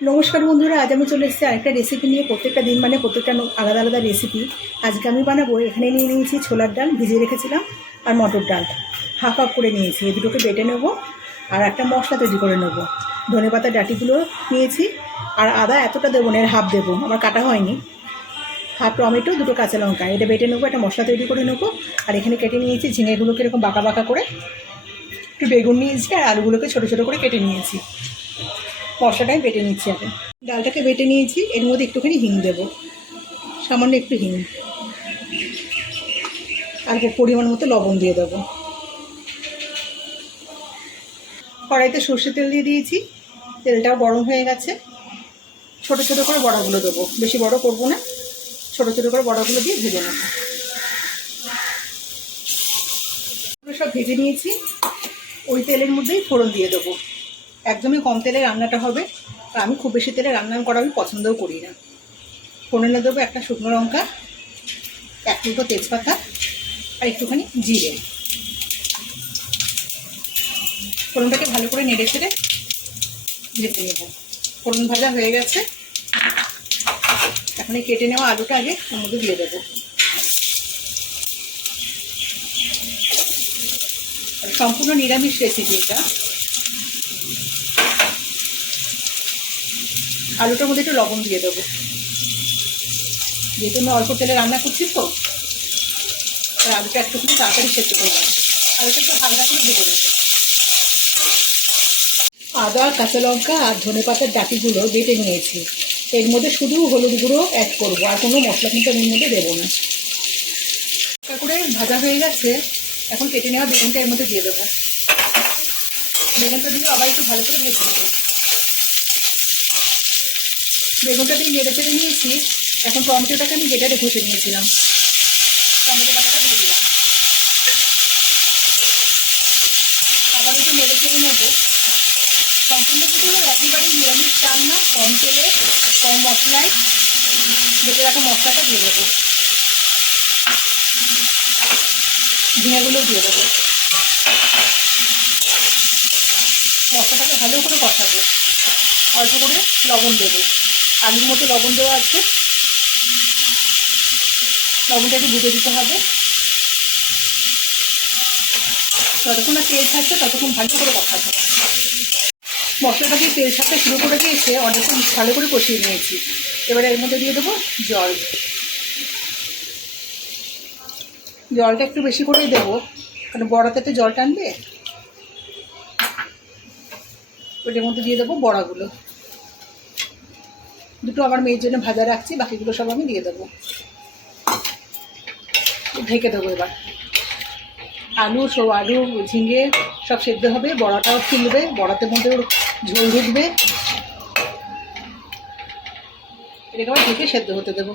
নমস্কার বন্ধুরা, আজ আমি চলে এসেছি আরেকটা রেসিপি নিয়ে। প্রত্যেকটা দিন মানে প্রত্যেকটা আলাদা আলাদা রেসিপি আজকে আমি বানাবো, এখানে নিয়ে নিয়েছি ছোলার ডাল, ভিজিয়ে রেখেছিলাম, আর মটর ডাল। হাফ হাফ করে নিয়েছি। এই দুটোকে বেটে নেব, আর একটা মশলা তৈরি করে নেব। ধনে পাতা ডাটিগুলো নিয়েছি, আর আদা এতটা দেবো না, এর হাফ দেবো। আমার কাটা হয়নি। হাফ টমেটো, দুটো কাঁচা লঙ্কা। এটা বেটে নেব, একটা মশলা তৈরি করে নেব। আর এখানে কেটে নিয়েছি ঝিঙেগুলোকে এরকম বাঁকা বাঁকা করে। একটু বেগুন নিয়েছি, আর আলুগুলোকে ছোটো ছোটো করে কেটে নিয়েছি। আমি বেটে নিচ্ছি আগে ডালটাকে বেটে নিয়েছি, এর মধ্যে একটুখানি হিং দেবো। সামান্য একটু হিং। আর পরিমাণ মতো লবণ দিয়ে দেবো। কড়াইতে সর্ষে তেল দিয়ে দিয়েছি। তেলটাও গরম হয়ে গেছে। ছোট ছোট করে বড়াগুলো দেবো। বেশি বড় করব না। ছোট ছোট করে বড়াগুলো দিয়ে ভেজে নেব। সব ভেজে নিয়েছি। ওই তেলের মধ্যেই ফোড়ন দিয়ে দেবো। একদমই কম তেলে রান্নাটা হবে। আর আমি খুব বেশি তেলে রান্না করা আমি পছন্দও করি না। ফোড়নে দেবো একটা শুকনো লঙ্কা, এক দুটো তেজপাতা আর একটুখানি জিরে। ফোড়নটাকে ভালো করে নেড়ে ছেড়ে ভেজে নেব। ফোড়ন ভাজা হয়ে গেছে। এখন এই কেটে নেওয়া আলুটা আগে ওর মধ্যে দিয়ে দেবো। সম্পূর্ণ নিরামিষ রেসিপি এটা। আলুটার মধ্যে একটু লবণ দিয়ে দেবো। যেহেতু আমি অল্প তেলে রান্না করছি তো আর আলুটা একটুখানি তাড়াতাড়ি সেদ্ধ করে আলুটা একটু হালকা করে ভেজে নেব। আদা, কাঁচা লঙ্কা আর ধনে পাতার ডাটিগুলো বেটে নিয়েছি। এর মধ্যে শুধু হলুদ গুঁড়ো অ্যাড করব, আর কোনো মশলা কিন্তু আমি মধ্যে দেবো না। হালকা করে ভাজা হয়ে গেছে, এখন কেটে নেওয়া বেগুনটা এর মধ্যে দিয়ে দেবো। বেগুনটা দিয়ে আবার একটু ভালো করে ভেজে নেব। বেগুনটা দিয়ে নেড়ে চেড়ে নিয়েছি। এখন টমেটোটাকে আমি গেটারে ঘষে নিয়েছিলাম। টমেটো বাটাটা দিয়ে দিলাম। আবার একটু নেড়ে চেড়ে নেব। সম্পূর্ণ কিন্তু একেবারেই নিরামিষ রান্না, কম তেলে, কম মশলায় বেটে রাখা মশলাটা দিয়ে দেবো। ঝিঙেগুলো দিয়ে দেবো। মশলাটাকে ভালো করে কষাবো। অল্প করে লবণ দেবো। আলুর মতো লবণ দেওয়া আছে। লবণটা একটু বুঝে দিতে হবে। যতক্ষণ না তেল থাকছে, ততক্ষণ ভালো করে কষাবো মশলাটা দিয়ে তেল ছাড়তে শুরু করে দিয়েছে, অনেকক্ষণ ভালো করে কষিয়ে নিয়েছি। এবারে এর মধ্যে দিয়ে দেবো জল। জলটা একটু বেশি করেই দেবো, কারণ বড়াতে তো জল টানবে। ওটার মধ্যে দিয়ে দেবো বড়াগুলো। দুটো আমার মেয়ের জন্য ভাজা রাখছি, বাকিগুলো সব আমি দিয়ে দেবো। ঢেকে দেবো এবার। আলু সব আলু, ঝিঙে সব সেদ্ধ হবে, বড়াটাও ফুলবে, বড়াতে মধ্যে ওর ঝোল ঢুকবে। এটাকে আবার ঢেকে সেদ্ধ হতে দেবো।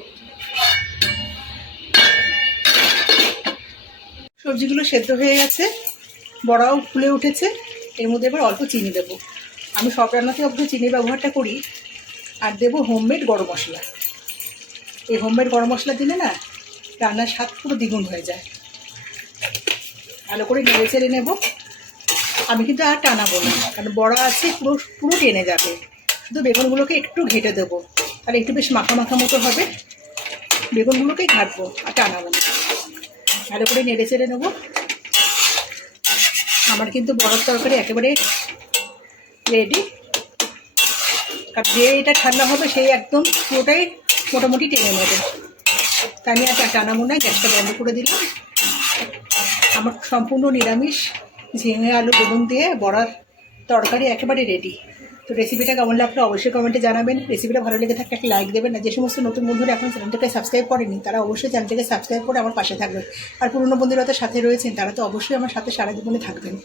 সবজিগুলো সেদ্ধ হয়ে গেছে, বড়াও ফুলে উঠেছে, এর মধ্যে এবার অল্প চিনি দেবো। আমি সব রান্নাতে অবশ্য চিনি ব্যবহারটা করি আর দেবো হোমমেড গরম মশলা। এই হোমমেড গরম মশলা দিলে না, রান্নার স্বাদ পুরো দ্বিগুণ হয়ে যায়। ভালো করে নেড়ে চেড়ে নেব। আমি কিন্তু আর টানাবো না, কারণ বড়া আছে, পুরো পুরো টেনে যাবে। শুধু বেগুনগুলোকে একটু ঘেটে দেবো। তাহলে একটু বেশ মাখা মাখা মতো হবে। বেগুনগুলোকেই ঘাটবো, আর টানাবো না। ভালো করে নেড়ে চেড়ে নেব। আমার কিন্তু বড়ার তরকারি একেবারে রেডি আর যে এটা ঠান্ডা হবে সেই একদম পুরোটাই মোটামুটি টেনে নেবে। তাই আমি আর টানাবো না গ্যাসটা বন্ধ করে দিলাম। আমার সম্পূর্ণ নিরামিষ ঝিঙে, আলু, বেগুন দিয়ে বড়ার তরকারি একেবারে রেডি তো রেসিপিটা কেমন লাগল অবশ্যই কমেন্টে জানাবেন। রেসিপিটা ভালো লেগে থাকলে একটা লাইক দেবেন। আর যে সমস্ত নতুন বন্ধুরা এখন চ্যানেলটাকে সাবস্ক্রাইব করেনি, তারা অবশ্যই চ্যানেলটাকে সাবস্ক্রাইব করে আমার পাশে থাকবেন। আর পুরনো বন্ধুরা তো সাথে রয়েছেন, তারা তো অবশ্যই আমার সাথে সারা জীবনে থাকবেন।